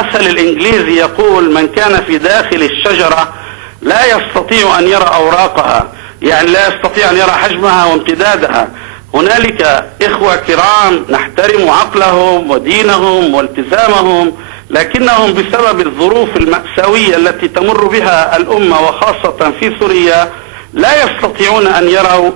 المثل الإنجليزي يقول: من كان في داخل الشجرة لا يستطيع أن يرى أوراقها، يعني لا يستطيع أن يرى حجمها وامتدادها. هنالك إخوة كرام نحترم عقلهم ودينهم والتزامهم، لكنهم بسبب الظروف المأساوية التي تمر بها الأمة وخاصة في سوريا لا يستطيعون أن يروا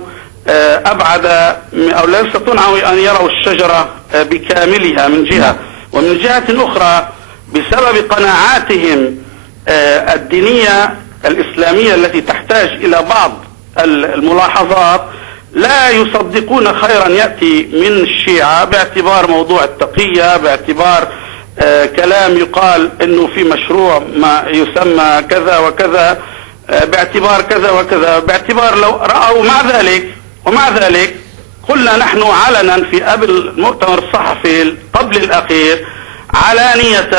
أبعد، أو لا يستطيعون أن يروا الشجرة بكاملها من جهة، ومن جهة أخرى بسبب قناعاتهم الدينية الإسلامية التي تحتاج إلى بعض الملاحظات لا يصدقون خيرا يأتي من الشيعة، باعتبار موضوع التقية، باعتبار كلام يقال انه في مشروع ما يسمى كذا وكذا، باعتبار كذا وكذا، باعتبار لو رأوا. ومع ذلك قلنا نحن علنا في قبل المؤتمر الصحفي قبل الأخير علانية: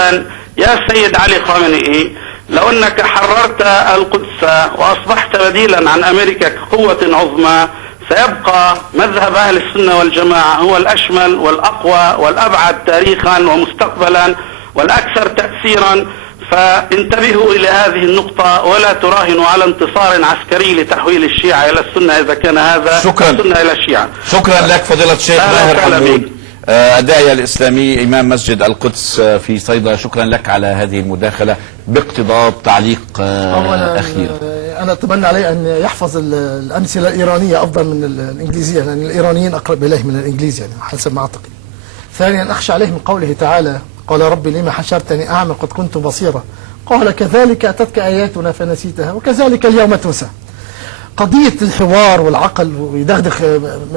يا سيد علي خامنئي، لو أنك حررت القدس وأصبحت بديلا عن أمريكا كقوة عظمى، سيبقى مذهب أهل السنة والجماعة هو الأشمل والأقوى والأبعد تاريخا ومستقبلا والأكثر تأثيرا. فانتبهوا إلى هذه النقطة ولا تراهنوا على انتصار عسكري لتحويل الشيعة إلى السنة إذا كان هذا السنة إلى الشيعة. شكرا لك فضيلة الشيخ ماهر حمود، الداعية الإسلامي، إمام مسجد القدس في صيدا. شكرا لك على هذه المداخلة. باقتضاب تعليق أخير. أنا أتمنى عليه أن يحفظ الأمثلة الإيرانية أفضل من الإنجليزية، لأن الإيرانيين أقرب إليه من الإنجليزي يعني حسب ما أعتقد. ثانيا أخشى عليه من قوله تعالى: قال ربي لما حشرتني أعمى قد كنت بصيرا، قال كذلك أتتك آياتنا فنسيتها وكذلك اليوم تنسى. قضية الحوار والعقل ويدغدغ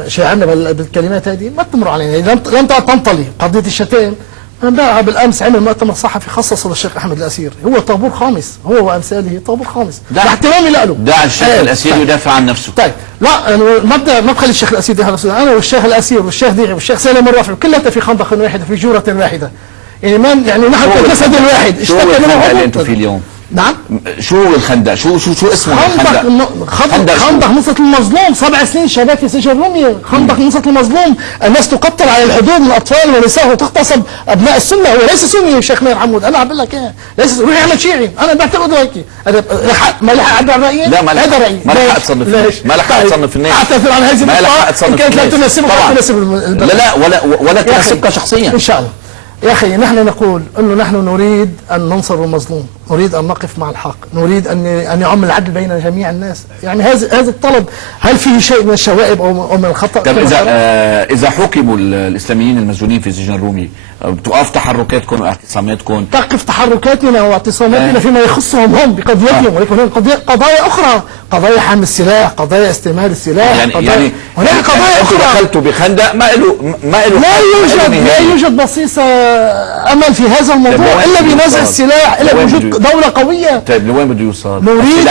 شيعنا بالكلمات هذه ما تمر علينا، لم تنطلي. قضية الشتائم امبارح بالامس عمل مؤتمر صحفي خصصه للشيخ احمد الاسير، هو طابور خامس، هو وامثاله طابور خامس، باحترامي له. دع الشيخ الاسير يدافع عن نفسه. طيب لا ما تخلي الشيخ الاسير يدافع عن نفسه. انا والشيخ الاسير والشيخ ديعي والشيخ سالم الرافع كلها في خندق واحد في جوره واحده، يعني ما يعني نحن كجسد الواحد. شو الخندق اللي انتم فيه اليوم؟ نعم، شو الخندق؟ شو اسمه الخندق؟ خندق نصرة المظلوم. 7 سنين شباب في سجن رومية. خندق نصرة المظلوم، الناس تقتل على الحدود من الاطفال والنساء وتغتصب ابناء السنه. هو ليس سني يا شيخ ماهر حمود، انا بقول لك ايه، ليس روح يعمل شيعي، انا بعتقد هيك. انا ما لحق اعبر عن رايي؟ لا، هذا رايي. ما لحق تصنف، ما لحق تصنف الناس، اعتذر عن هذه النقطه ان كانت لا تناسبك لا تناسب البلد. لا ولا تناسبك شخصيا ان شاء الله. يا أخي نحن نقول أنه نحن نريد أن ننصر المظلوم، نريد أن نقف مع الحق، نريد أن يعم العدل بين جميع الناس. يعني هذا الطلب هل فيه شيء من الشوائب أو من الخطأ؟ طب إذا حكموا الإسلاميين المسجونين في سجن الرومي توقف تحركاتكم واعتصاماتكم؟ تقف تحركاتنا واعتصاماتنا فيما يخصهم هم بقضيتهم، ولكن هناك قضايا أخرى، قضايا حمل السلاح، قضايا استعمال السلاح، يعني هناك قضايا أخرى. دخلتوا بخندق ما له لا يوجد بصيص أمل في هذا الموضوع إلا بنزع السلاح، إلا بوجود دولة قوية. طيب لوين بده يوصل؟ نريد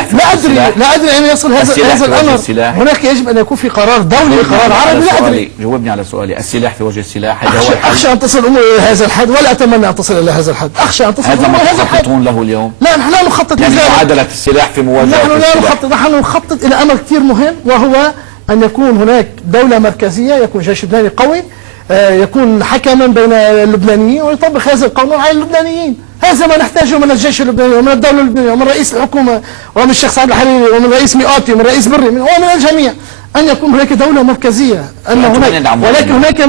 لا أدري أين يصل هذا الأمر. هناك يجب أن يكون في قرار دولي، قرار عربي. لا أدري. جاوبني على سؤالي. السلاح في وجه السلاح هذا هو الحل؟ أخشى أن تصل الأمور إلى هذا الحد، ولا أتمنى أن تصل إلى هذا الحد. أخشى أن تصل الأمور إلى هذا الحد. تخططون له اليوم؟ لا نحن لا نخطط يعني معادلة السلاح في مواجهة نحن لا نخطط. نحن نخطط إلى أمر كثير مهم، وهو أن يكون هناك دولة مركزية، يكون جيش لبناني قوي، يكون حكما بين اللبنانيين ويطبق هذا القانون على اللبنانيين. هذا ما نحتاجه من الجيش اللبناني ومن الدولة اللبنانية ومن رئيس الحكومة ومن الشيخ سعد الحريري ومن رئيس مئاتي ومن رئيس بري ومن الجميع، أن يكون هناك دولة مركزية. أن هناك ولكن هناك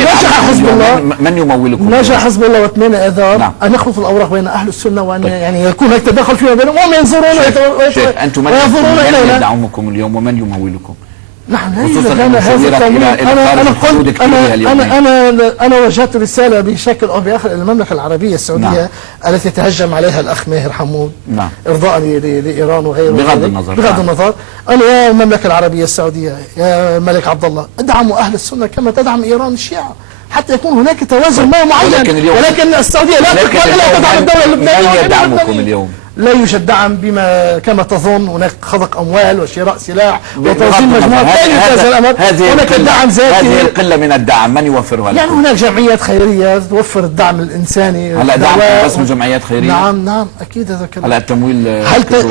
نجح حزب الله. من يمولكم؟ نجح حزب الله واتمنى إذار أن يخلط الأوراق بين أهل السنة، وأن يعني يكون هناك تدخل فيما بينهم وهم ينظرون أنتم من يدعمكم اليوم ومن يمولكم؟ نحن لا يوجد لنا هذا التمويل. أنا وجهت رسالة بشكل أو بآخر إلى المملكة العربية السعودية التي تهجم عليها الأخ ماهر حمود إرضاء لإيران وغيره. بغض النظر أنا يا المملكة العربية السعودية يا الملك عبد الله ادعموا أهل السنة كما تدعم إيران الشيعة، حتى يكون هناك توازن ما معين. ولكن السعودية لا تقبل إلا تدعم الدولة اللبنانية. من يدعمكم اليوم؟ لا يوجد دعم بما كما تظن. هناك خضق أموال وشراء سلاح وتنظيم مجموعة. هذا الأمر. هناك دعم ذاتي. هذه القلة من الدعم من يوفرها؟ يعني هناك جمعيات خيرية توفر الدعم الإنساني. هلا دعم اسمه جمعيات خيرية؟ نعم أكيد هذا كذا. هلا التمويل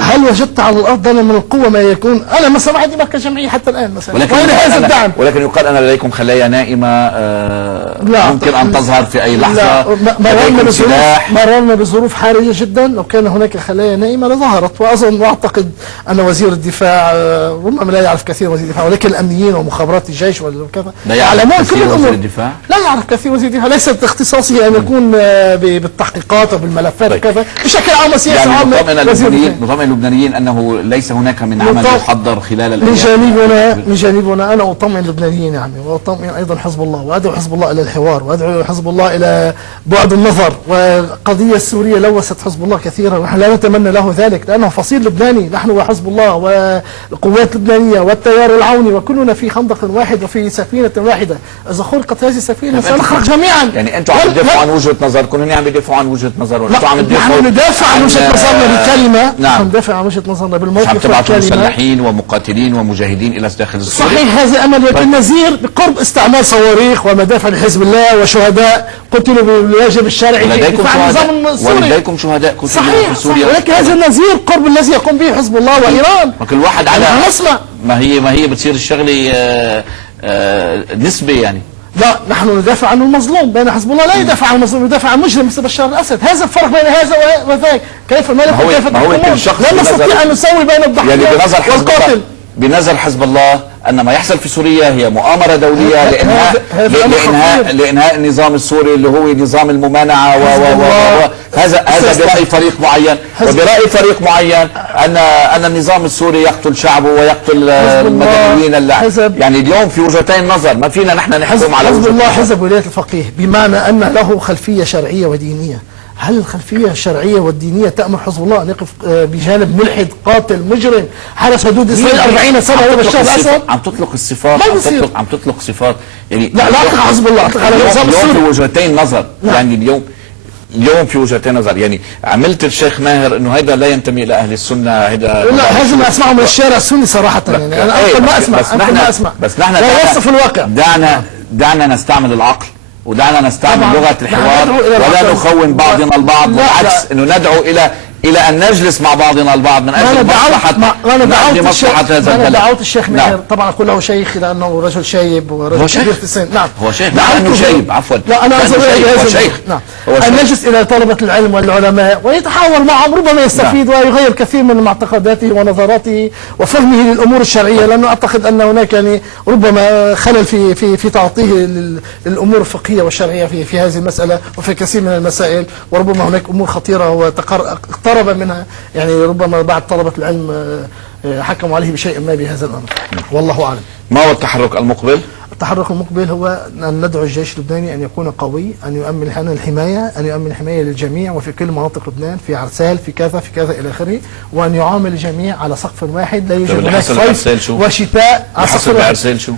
هل وجدت على الأرض من القوة ما يكون؟ أنا مثلا عندي مركز جمعية حتى الآن مثلا، وين هذا الدعم؟ ولكن يقال أن لديكم خلايا نائمة ممكن أن تظهر في أي لحظة. مررنا بظروف حرجة جدا. لو كان هناك خلايا نائمة لظهرت. وأظن وأعتقد أن وزير الدفاع ربما لا يعرف كثير وزير الدفاع، ولكن الأمنيين ومخابرات الجيش وكذا يعلمون كل الأمور. لا يعرف كثير وزير الدفاع، ليست اختصاصه أن يكون بالتحقيقات وبالملفات وكذا. بشكل عام سياسة يعني عامة. نطمئن اللبنانيين أنه ليس هناك من عمل يحضر خلال الأيام. من جانبنا أنا أطمئن اللبنانيين يعني، وأطمئن أيضا حزب الله، وأدعو حزب الله إلى الحوار، وأدعو حزب الله إلى بعد النظر. والقضية السورية لوثت حزب الله كثيرا، ونحن لا نتمنى له ذلك لأنه فصيل لبناني. نحن وحزب الله والقوات اللبنانية والتيار العوني، وكلنا في خندق واحد وفي سفينة واحدة. إذا خرقت هذه السفينة سنخرج جميعا. يعني أنتم عم تدافعوا عن وجهة نظركم، هن عم يدافعوا عن وجهة نظرهم. نحن ندافع عن وجهة نظرنا بالكلمة. نحن ندافع عن وجهة نظرنا بالموقف والكلمة. مسلحين ومقاتلين ومجاهدين إلى داخل السوري. صحيح هذا أمل، ولكن نزير بقرب استعمال صواريخ ومدافع لحزب الله وشهداء قتلوا بالواجب الشرعي في دفاع النظام السوري. ولديكم شهداء قتلوا في سوريا. ولكن هذا النزير قرب الذي يقوم به حزب الله وإيران. وكل واحد على نسمع. ما هي بتصير الشغله نسبة يعني. لا نحن ندافع عن المظلوم، بين حزب الله لا يدافع عن المظلوم، يدافع عن مجرم مثل بشار الاسد. هذا الفرق بين هذا وذاك. كيف ما يكون كيف لا نستطيع ان نسوي بين الضحيه يعني والقاتل. بنظر حزب الله أن ما يحصل في سوريا هي مؤامرة دولية لإنهاء النظام السوري اللي هو نظام الممانعة هذا برأي فريق معين. وبرأي فريق معين أن النظام السوري يقتل شعبه ويقتل المدنيين. يعني اليوم في وجهتين نظر، ما فينا نحن نحكم على حزب الله حزب ولاية الفقيه، بمعنى أن له خلفية شرعية ودينية. هل الخلفية الشرعية والدينية تأمر حزب الله أن يقف بجانب ملحد قاتل مجرم حرس حدود إسرائيل 40 سنة هو بشار الأسد؟ عم تطلق الصفات، عم تطلق صفات يعني. لا أطلق حزب الله، أطلق على النظام السوري. اليوم في وجهتين نظر. يعني اليوم في وجهتين نظر. يعني عملت الشيخ ماهر انه هيدا لا ينتمي الى اهل السنه، هيدا لا هذا ما اسمعه من الشارع السني صراحه. يعني انا اصلا ما اسمع بس نحن لا يوصف الواقع. دعنا نستعمل العقل، ودعنا نستعمل لغة الحوار، ولا نخون بعضنا البعض. بالعكس انه ندعو الى ان نجلس مع بعضنا البعض من اجل مصلحة هذا البلد. انا دعوت الشيخ ماهر، طبعا اقول له شيخ لانه رجل شيب ورجل كبير في السن. نعم هو شيخ، لانه شيب عفوا. لا انا هو شيخ. نعم ان نجلس الى طلبة العلم والعلماء ويتحاور معهم، ربما يستفيد ويغير كثير من معتقداته ونظراته وفهمه للامور الشرعية، لانه اعتقد ان هناك يعني ربما خلل في تعاطيه للامور الفقهية والشرعية في هذه المسألة وفي كثير من المسائل. وربما هناك امور خطيرة اقترب منها، يعني ربما بعض طلبة العلم حكموا عليه بشيء ما بهذا الأمر. والله أعلم. ما هو التحرك المقبل؟ التحرك المقبل هو أن ندعو الجيش اللبناني أن يكون قوي، أن يؤمن لنا الحماية، أن يؤمن الحماية للجميع وفي كل مناطق لبنان، في عرسال، في كذا إلى آخره، وأن يعامل الجميع على سقف واحد، لا يوجد هناك صيف وشتاء. حصل بعرسال شو؟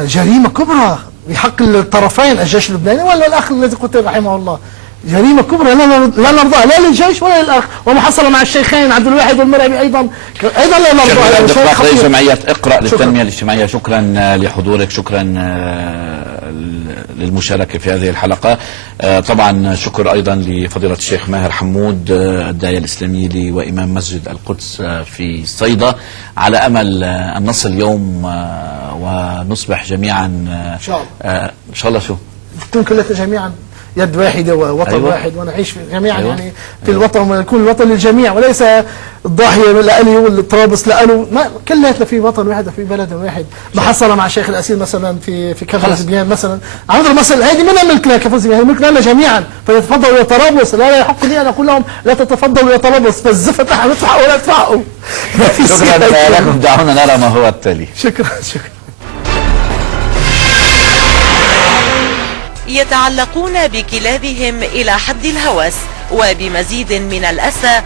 جريمة كبرى بحق الطرفين، الجيش اللبناني ولا الأخ الذي قتل رحمه الله. جريمة كبرى لا نرضاها لا للجيش ولا للأخ. وما حصل مع الشيخين عبد الواحد والمرعبي أيضا لا نرضاها. رئيس جمعية اقرأ للتنمية الاجتماعية، شكرا لحضورك، شكرا للمشاركة في هذه الحلقة. طبعا شكر أيضا لفضيلة الشيخ ماهر حمود الداعية الإسلامي وإمام مسجد القدس في صيدا، على أمل أن نصل يوم ونصبح جميعا إن شاء الله. شو نكون كلنا جميعا يد واحدة ووطن أيوة. واحد ونعيش جميعا أيوة. يعني في الوطن يكون الوطن للجميع وليس الضاحية لألي والطرابلس لألو. كلياتنا في وطن واحد في بلد واحد. ما حصل مع الشيخ الأسير مثلا في كفر زبيان مثلا. عمد مثلا هذه من ملكنا كفر زبيان، ملكنا لنا جميعا، فيتفضلوا إلى طرابلس. لا يحق لي أن أقول لهم لا تتفضلوا إلى طرابلس، فالزفت أحد ادفعوا ولا تدفعوا. شكرا لكم. دعونا نرى ما هو التالي. شكرا. يتعلقون بكلابهم إلى حد الهوس وبمزيد من الأسى